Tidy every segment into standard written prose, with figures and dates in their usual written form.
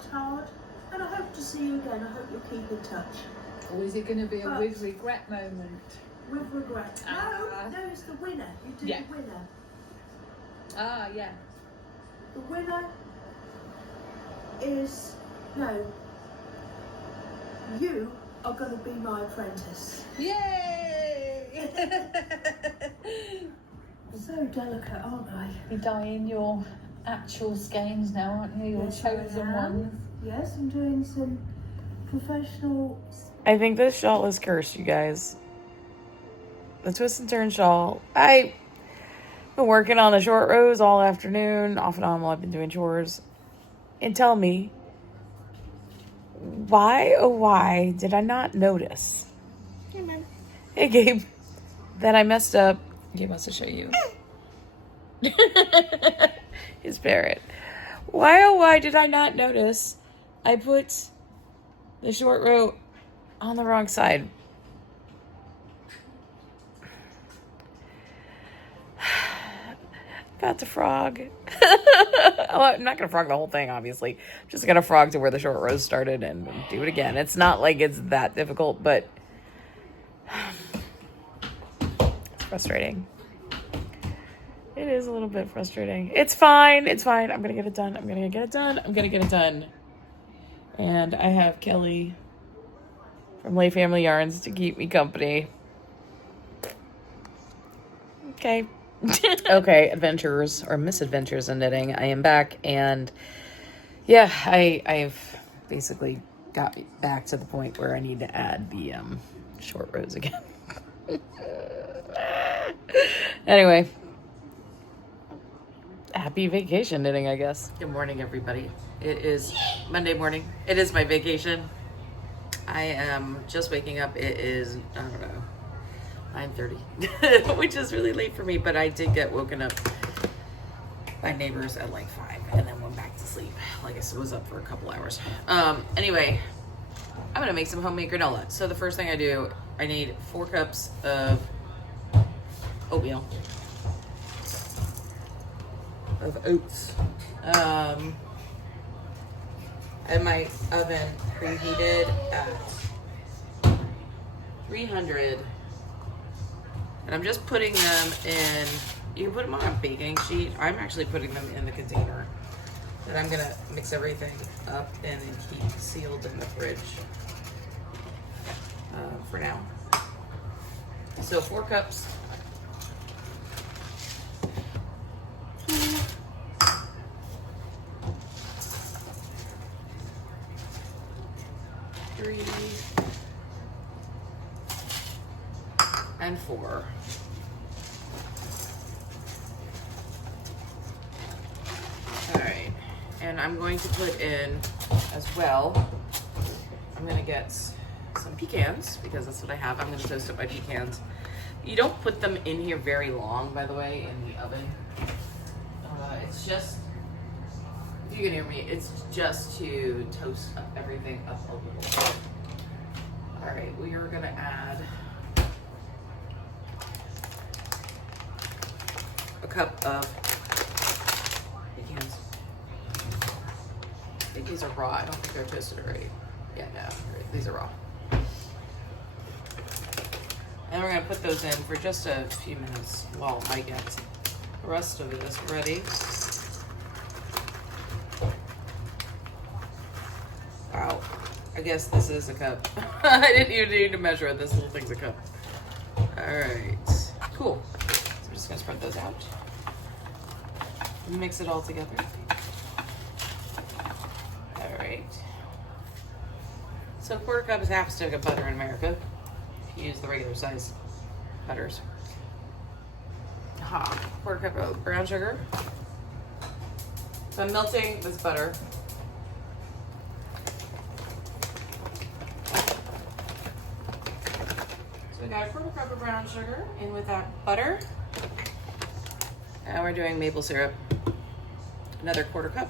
worked hard, and I hope to see you again. I hope you'll keep in touch. Or is it going to be a with regret moment? With regret. No, it's the winner. You do the winner. Ah, yeah. The winner is, no, you are going to be my apprentice. Yay! So delicate, aren't I? You're dyeing your actual skeins now, aren't you? Your chosen ones. Yes, I'm doing some professional... I think this shawl is cursed, you guys. The twist and turn shawl. I've been working on the short rows all afternoon, off and on while I've been doing chores. And tell me, why, oh why, did I not notice? Hey, man. Hey, Gabe. That I messed up. Gabe wants to show you. His parrot. Why, oh why, did I not notice I put the short row on the wrong side? About to frog. Oh, I'm not gonna frog the whole thing, obviously. I'm just gonna frog to where the short rows started and do it again. It's not like it's that difficult, but it's frustrating. It is a little bit frustrating. It's fine. It's fine. I'm gonna get it done. I'm gonna get it done. I'm gonna get it done. And I have Kelly from Lay Family Yarns to keep me company. Okay. Okay, adventures or misadventures in knitting. I am back, and yeah, I've basically got back to the point where I need to add the short rows again. Anyway, happy vacation knitting, I guess. Good morning, everybody. It is Monday morning. It is my vacation. I am just waking up. It is, I don't know, 9:30, which is really late for me, but I did get woken up by neighbors at like 5 and then went back to sleep. Like I was up for a couple hours. Anyway, I'm gonna make some homemade granola. So the first thing I do, I need 4 cups of oatmeal, of oats. I have my oven preheated at 300. And I'm just putting them in, you can put them on a baking sheet. I'm actually putting them in the container that I'm gonna mix everything up in and keep sealed in the fridge for now. So 4 cups. 3 and 4. All right, and I'm going to put in as well, I'm gonna get some pecans because that's what I have. I'm gonna toast up my pecans. You don't put them in here very long, by the way, in the oven. It's just, if you can hear me, it's just to toast up everything up a little. All right, we are gonna add a cup of pecans. I think these are raw. I don't think they're toasted already. Yeah, no, these are raw. And we're gonna put those in for just a few minutes while I get the rest of this ready. Wow, I guess this is a cup. I didn't even need to measure it. This little thing's a cup. All right, cool. So I'm just gonna spread those out. Mix it all together. All right. So 1/4 cup is half a stick of butter in America. If you use the regular size butters. 1/4 cup of brown sugar. So I'm melting this butter. So we got a 1/4 cup of brown sugar in with that butter. Now we're doing maple syrup. Another 1/4 cup.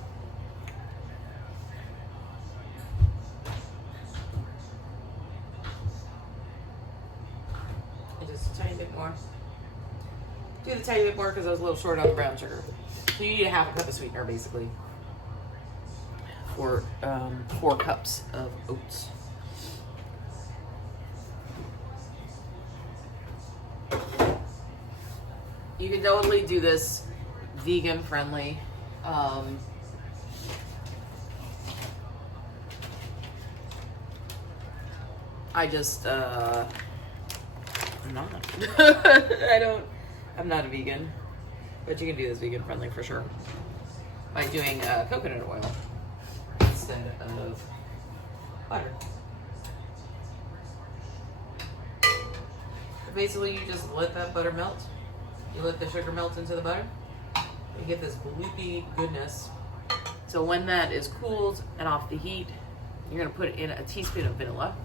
And just a tiny bit more. Do the tiny bit more because I was a little short on the brown sugar. So you need a half a cup of sweetener, basically, 4 cups of oats. You can totally do this vegan friendly. I just, I'm not. I'm not a vegan, but you can do this vegan friendly for sure by doing coconut oil instead of butter. Basically, you just let that butter melt. You let the sugar melt into the butter. You get this gloopy goodness. So when that is cooled and off the heat, you're gonna put in a teaspoon of vanilla.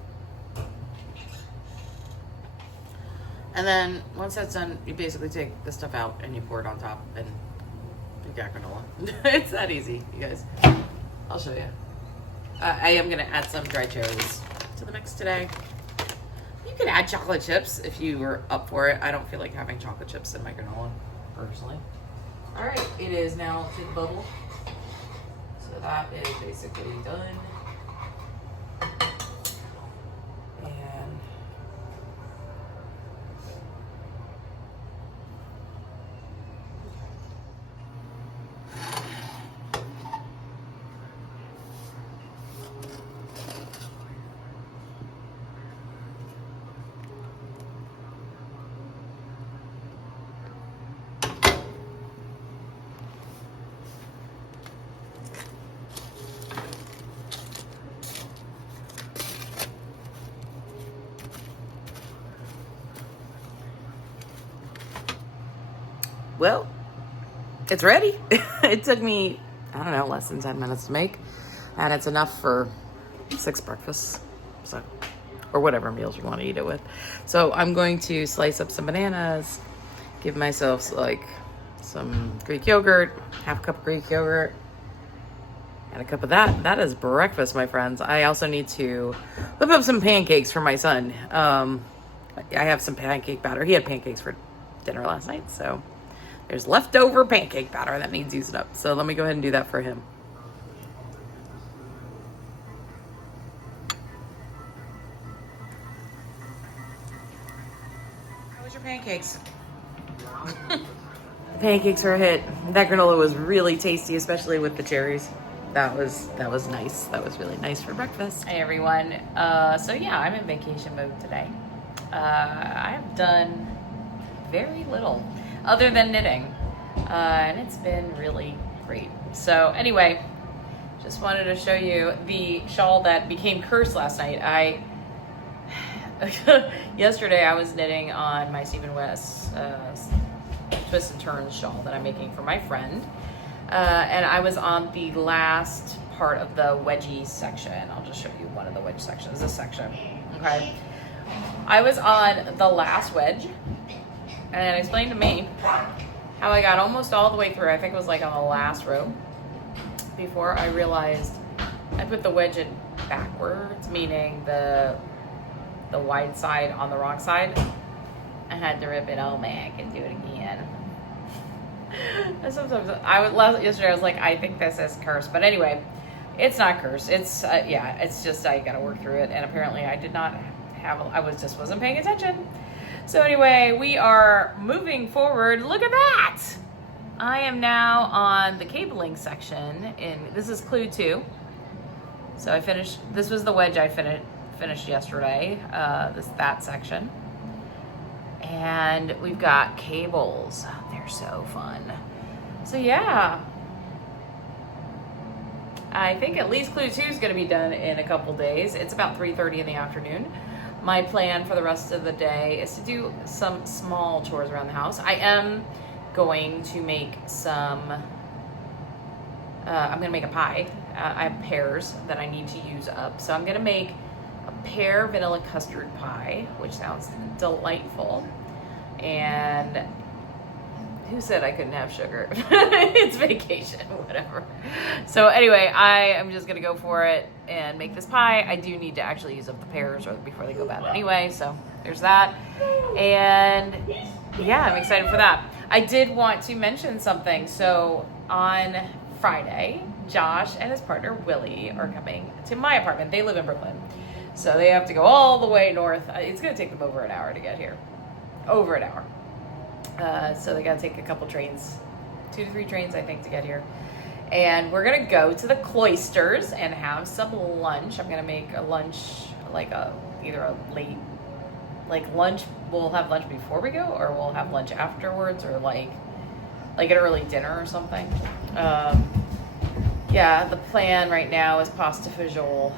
And then once that's done, you basically take the stuff out and you pour it on top and you got granola. It's that easy, you guys. I'll show you. I am gonna add some dried cherries to the mix today. You could add chocolate chips if you were up for it. I don't feel like having chocolate chips in my granola, personally. All right, it is now to the bubble. So that is basically done. And well, it's ready. It took me, I don't know, less than 10 minutes to make. And it's enough for 6 breakfasts. So, or whatever meals you want to eat it with. So I'm going to slice up some bananas, give myself like some Greek yogurt, half a cup of Greek yogurt, and a cup of that. That is breakfast, my friends. I also need to whip up some pancakes for my son. I have some pancake batter. He had pancakes for dinner last night, so there's leftover pancake batter that needs used up. So let me go ahead and do that for him. How was your pancakes? The pancakes are a hit. That granola was really tasty, especially with the cherries. That was nice. That was really nice for breakfast. Hey everyone. So yeah, I'm in vacation mode today. I have done very little other than knitting, and it's been really great. So anyway, just wanted to show you the shawl that became cursed last night. Yesterday I was knitting on my Stephen West twist and turns shawl that I'm making for my friend, and I was on the last part of the wedgie section. I'll just show you one of the wedge sections, this section. Okay, I was on the last wedge, and it explained to me how I got almost all the way through. I think it was like on the last row before I realized I put the wedge in backwards, meaning the wide side on the wrong side. I had to rip it. Oh man, I can do it again. And sometimes yesterday I was like, I think this is cursed, but anyway, it's not cursed. It's yeah, it's just I gotta work through it, and apparently I did not have. Just wasn't paying attention. So anyway, we are moving forward. Look at that! I am now on the cabling section. This is clue 2. So I finished. This was the wedge I finished yesterday. That section. And we've got cables. They're so fun. So yeah, I think at least clue 2 is going to be done in a couple days. It's about 3:30 in the afternoon. My plan for the rest of the day is to do some small chores around the house. I am going to make some, I'm going to make a pie. I have pears that I need to use up. So I'm going to make a pear vanilla custard pie, which sounds delightful. And who said I couldn't have sugar? It's vacation, whatever. So anyway, I am just gonna go for it and make this pie. I do need to actually use up the pears before they go bad anyway, so there's that. And yeah, I'm excited for that. I did want to mention something. So on Friday, Josh and his partner Willie are coming to my apartment. They live in Brooklyn, so they have to go all the way north. It's gonna take them over an hour to get here. Over an hour. So they gotta take a couple trains, 2 to 3 trains, I think, to get here. And we're gonna go to the Cloisters and have some lunch. I'm gonna make a lunch, like either a late, like lunch. We'll have lunch before we go, or we'll have lunch afterwards, or like an early dinner or something. Yeah, the plan right now is pasta fagioli,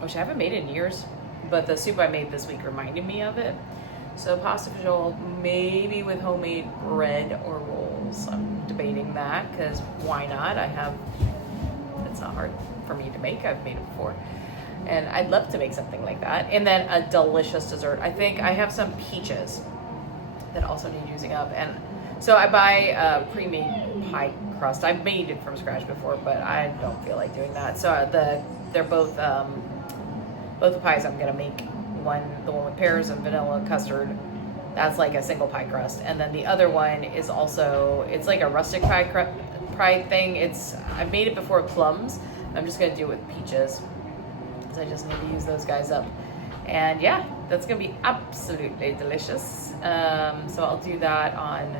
which I haven't made in years, but the soup I made this week reminded me of it. So pasta fagioli, maybe with homemade bread or rolls. I'm debating that, because why not? It's not hard for me to make. I've made it before. And I'd love to make something like that. And then a delicious dessert. I think I have some peaches that also need using up. And so I buy a pre-made pie crust. I've made it from scratch before, but I don't feel like doing that. So they're both the pies I'm gonna make. The one with pears and vanilla custard, that's like a single pie crust. And then the other one is also, it's like a rustic pie thing. I've made it before with plums. I'm just gonna do it with peaches. So I just need to use those guys up. And yeah, that's gonna be absolutely delicious. So I'll do that on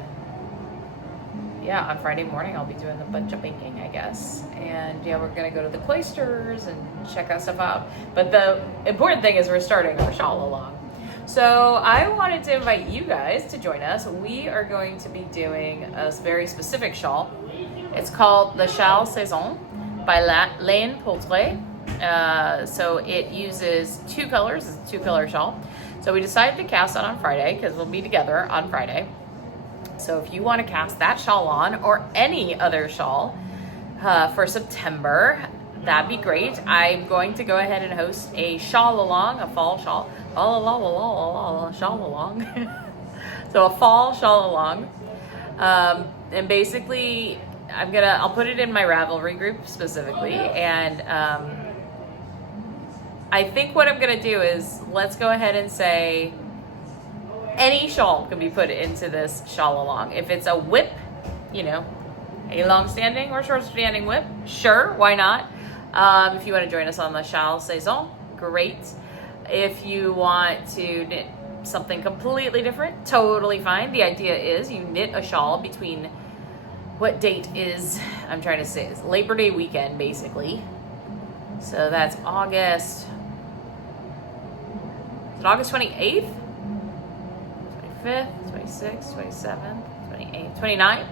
Friday morning. I'll be doing a bunch of baking, I guess. And yeah, we're gonna go to the Cloisters and check that stuff out. But the important thing is we're starting our shawl along. So I wanted to invite you guys to join us. We are going to be doing a very specific shawl. It's called the Shawls Saison by Laine Poultret. So it uses 2 colors. It's a 2-color shawl. So we decided to cast that on Friday because we'll be together on Friday. So if you want to cast that shawl on, or any other shawl for September, that'd be great. I'm going to go ahead and host a shawl along, a fall shawl, shawl along. So a fall shawl along. And basically I'll put it in my Ravelry group specifically. And I think what I'm gonna do is, let's go ahead and say any shawl can be put into this shawl along. If it's a whip, a long-standing or short-standing whip, sure, why not? If you want to join us on the Shawls Saison, great. If you want to knit something completely different, totally fine. The idea is you knit a shawl between, what date is, I'm trying to say, it's Labor Day weekend, basically. So that's August 28th? 25th, 26th, 27th, 28th, 29th.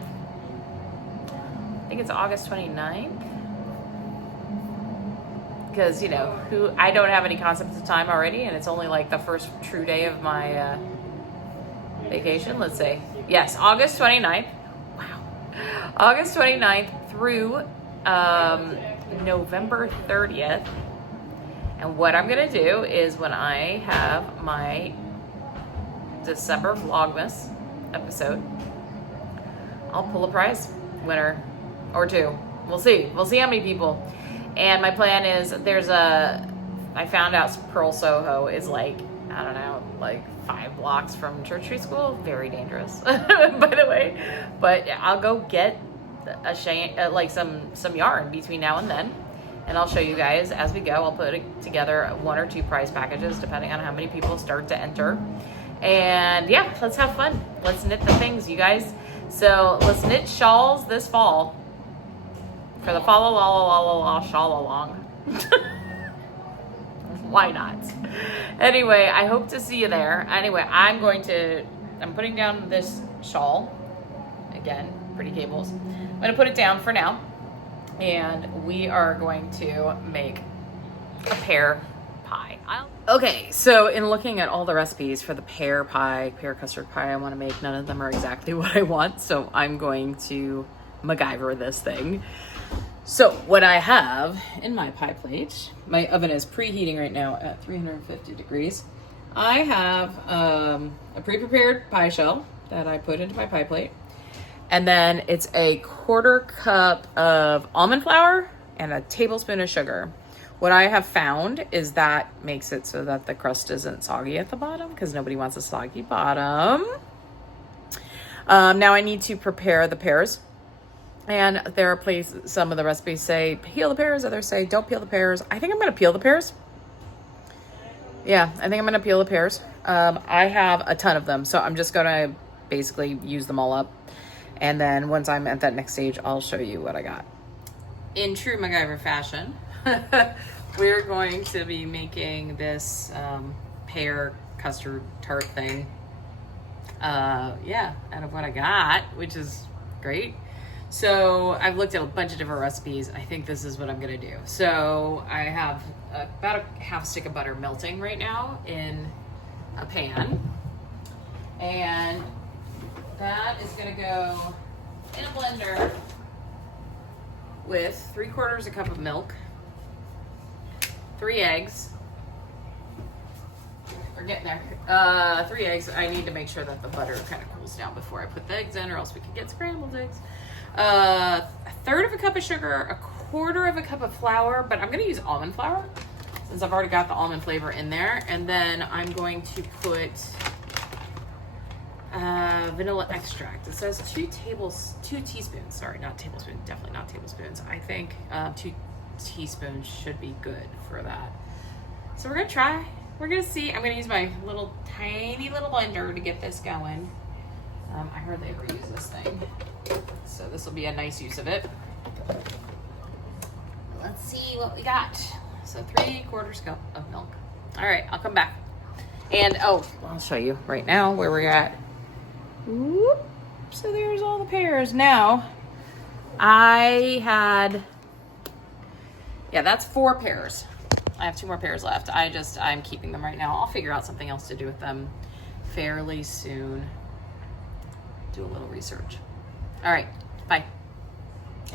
I think it's August 29th. Because, I don't have any concept of time already, and it's only like the first true day of my vacation, let's say. Yes, August 29th. Wow. August 29th through November 30th. And what I'm going to do is, when I have my December Vlogmas episode, I'll pull a prize winner or 2. We'll see how many people. And my plan is, I found out Pearl Soho is like 5 blocks from Church Street School. Very dangerous, by the way. But I'll go get some yarn between now and then, and I'll show you guys as we go. I'll put together 1 or 2 prize packages depending on how many people start to enter. And yeah, let's have fun. Let's knit the things, you guys. So let's knit shawls this fall for the fall shawl along. Why not? Anyway, I hope to see you there. Anyway, I'm putting down this shawl. Again, pretty cables. I'm gonna put it down for now. And we are going to make a pear pie. Okay, so in looking at all the recipes for the pear custard pie I want to make, none of them are exactly what I want. So I'm going to MacGyver this thing. So what I have in my pie plate, my oven is preheating right now at 350 degrees. I have a pre-prepared pie shell that I put into my pie plate. And then it's a 1/4 cup of almond flour and a tablespoon of sugar. What I have found is that makes it so that the crust isn't soggy at the bottom, because nobody wants a soggy bottom. Now I need to prepare the pears. And there are places, some of the recipes say peel the pears, others say don't peel the pears. I think I'm going to peel the pears. Yeah, I think I'm going to peel the pears. I have a ton of them, so I'm just going to basically use them all up. And then once I'm at that next stage, I'll show you what I got. In true MacGyver fashion, we're going to be making this pear custard tart thing. Yeah, out of what I got, which is great. So I've looked at a bunch of different recipes. I think this is what I'm gonna do. So I have about a half stick of butter melting right now in a pan. And that is gonna go in a blender with 3/4 cup of milk, 3 eggs. We're getting there. 3 eggs. I need to make sure that the butter kind of cools down before I put the eggs in, or else we could get scrambled eggs. 1/3 cup of sugar, 1/4 cup of flour, but I'm going to use almond flour since I've already got the almond flavor in there. And then I'm going to put vanilla extract. It says 2 teaspoons. Sorry, not tablespoons. Definitely not tablespoons. I think 2 teaspoons should be good for that. So we're going to try. We're gonna see. I'm gonna use my little tiny little blender to get this going. I hardly ever use this thing, so this will be a nice use of it. Let's see what we got. So 3/4 cup of milk. All right, I'll come back. And oh, I'll show you right now where we're at. Whoop. So there's all the pears. Now, yeah, that's 4 pears. I have 2 more pears left. I'm keeping them right now. I'll figure out something else to do with them fairly soon. Do a little research. All right, bye.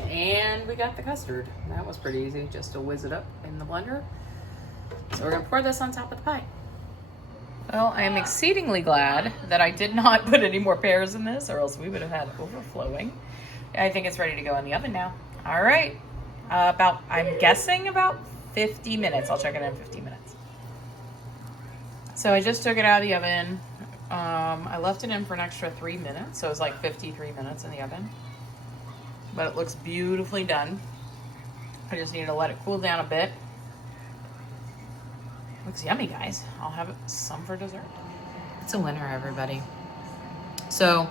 And we got the custard. That was pretty easy, just to whiz it up in the blender. So we're gonna pour this on top of the pie. Well, I am exceedingly glad that I did not put any more pears in this, or else we would have had overflowing. I think it's ready to go in the oven now. All right, I'm guessing about 50 minutes. I'll check it in 50 minutes. So I just took it out of the oven. I left it in for an extra 3 minutes. So it was like 53 minutes in the oven. But it looks beautifully done. I just need to let it cool down a bit. Looks yummy, guys. I'll have some for dessert. It's a winner, everybody. So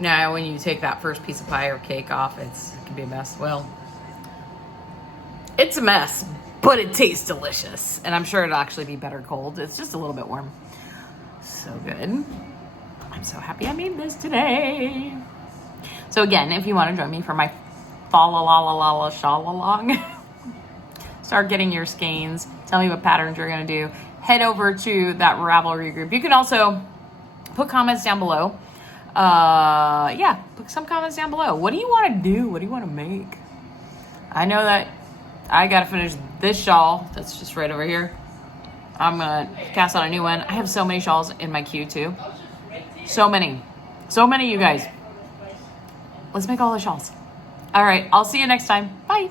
now when you take that first piece of pie or cake off, it can be a mess. Well, it's a mess, but it tastes delicious. And I'm sure it'll actually be better cold. It's just a little bit warm. So good. I'm so happy I made this today. So again, if you want to join me for my fa-la-la-la-la shawl-along, start getting your skeins. Tell me what patterns you're going to do. Head over to that Ravelry group. You can also put comments down below. Yeah, put some comments down below. What do you want to do? What do you want to make? I know that I got to finish this shawl that's just right over here. I'm going to cast out a new one. I have so many shawls in my queue too. So many, you guys. Let's make all the shawls. All right, I'll see you next time. Bye.